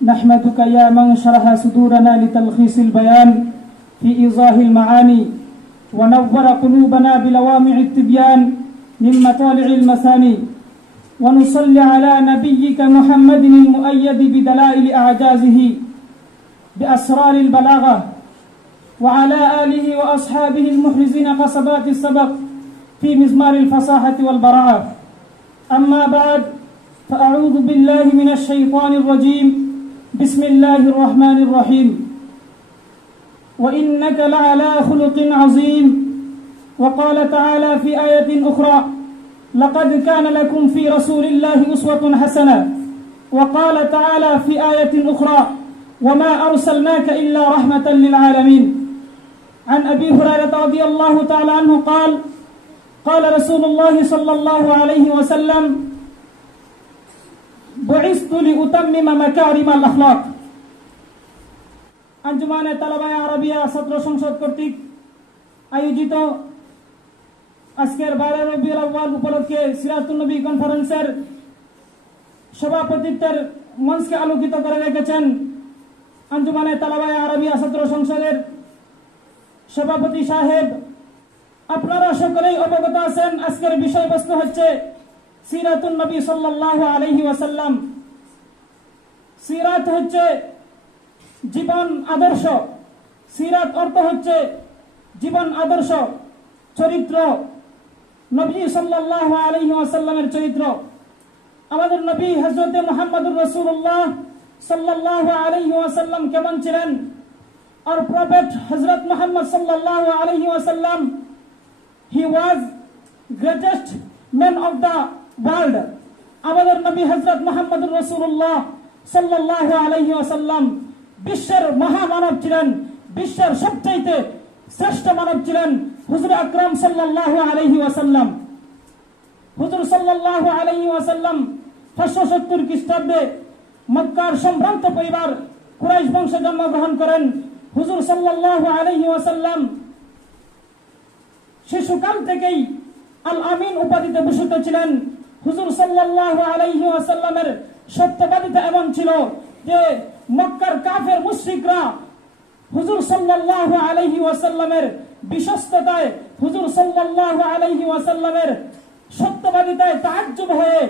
نحمدك يا من شرح صدورنا لتلخيص البيان في إيضاح المعاني ونور قلوبنا بلوامع التبيان من مطالع المثاني، ونصلي على نبيك محمد المؤيد بدلائل أعجازه بأسرار البلاغة، وعلى آله وأصحابه المحرزين قصبات السبق في مزمار الفصاحة والبراعة. أما بعد، فأعوذ بالله من الشيطان الرجيم. بسم الله الرحمن الرحيم. وإنك لعلى خلق عظيم. وقال تعالى في آية أخرى: لقد كان لكم في رسول الله أسوة حسنة. وقال تعالى في آية أخرى: وما أرسلناك إلا رحمة للعالمين. عن أبي هريرة رضي الله تعالى عنه قال: قال رسول الله صلى الله عليه وسلم: بعثت لأتمم مكارم الأخلاق. আঞ্জুমানে Talabaye Arabia ছাত্র সংসদ কর্তৃক আয়োজিত আজকের 12 রবিউল আউয়াল উপলক্ষে সিরাতুন নবী কনফারেন্সের সভাপতিত্বের মঞ্চকে আলোকিত করে রেখেছেন আঞ্জুমানে তালাবায়ে আরাবিয়া ছাত্র সংসদের সভাপতি সাহেব। আপনারা সকলেই অবগত আছেন, আজকের বিষয়বস্তু হচ্ছে সিরাতুন নবী সাল্লাল্লাহু আলাইহি ওয়াসাল্লাম। সিরাত হচ্ছে জীবন আদর্শ। সিরাত অর্থ হচ্ছে জীবন আদর্শ, চরিত্র, নবী সাল্লাল্লাহু আলাইহি ওয়াসাল্লামের চরিত্র। আমাদের নবী হযরত মুহাম্মদুর রাসূলুল্লাহ সাল্লাল্লাহু আলাইহি ওয়াসাল্লাম কেমন ছিলেন? Our prophet Hazrat Muhammad sallallahu alayhi wa sallam, he was greatest man of the world. আমাদের নবী হযরত মুহাম্মদুর রাসূলুল্লাহ সাল্লাল্লাহু আলাইহি ওয়াসাল্লাম বিশ্বের মহামানব ছিলেন, বিশ্বের সবচেয়ে শ্রেষ্ঠ মানব ছিলেন হুজুর আকরাম সাল্লাল্লাহু আলাইহি ওয়াসাল্লাম। হুজুর সাল্লাল্লাহু আলাইহি ওয়াসাল্লাম 570 খ্রিস্টাব্দে মক্কার সম্ভ্রান্ত পরিবার কুরাইশ বংশে জন্মগ্রহণ করেন। হুজুর সাল্লাল্লাহু আলাইহি ওয়াসাল্লাম শিশুকাল থেকেই আল আমিন উপাধিতে ভূষিত ছিলেন। হুজুর সাল্লাল্লাহু আলাইহি ওয়াসাল্লামের সত্যবাদিতা এমন ছিল যে মক্কার কাফের মুশরিকরা হুজুর সাল্লাল্লাহু আলাইহি ওয়াসাল্লামের বিশ্বস্ততায়, হুজুর সাল্লাল্লাহু আলাইহি ওয়াসাল্লামের সত্যবাদিতায় তাআজ্জুব হয়ে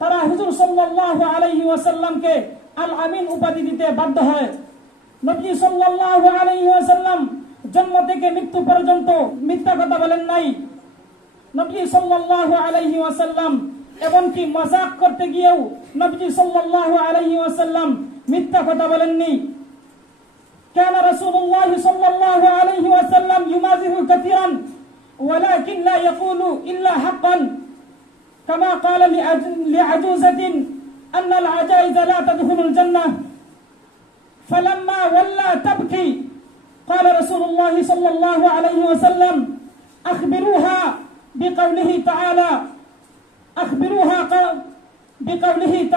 তারা হুজুর সাল্লাল্লাহু আলাইহি ওয়াসাল্লামকে আল আমিন উপাধি দিতে বাধ্য হয়। নবী সাল্লাল্লাহু আলাইহি ওয়াসাল্লাম জন্ম থেকে মৃত্যু পর্যন্ত মিথ্যা কথা বলেন নাই। নবী সাল্লাল্লাহু আলাইহি ওয়াসাল্লাম এমনকি মজাক করতে গিয়েও নবী সাল্লাল্লাহু আলাইহি ওয়াসাল্লাম মিথ্যা কথা বলেননি। كان رسول الله صلى الله عليه وسلم يمازح كثيرا ولكن لا يقول إلا حقا، كما قال لعجوزة أن العجائز لا تدخل الجنة فلما ولى تبكي قال رسول الله صلى الله عليه وسلم: أخبروها بقوله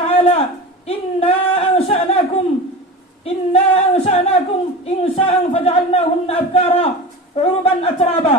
تعالى إنا أنشأناكم إنشاء فجعلناهن أبكارا عربا أترابا.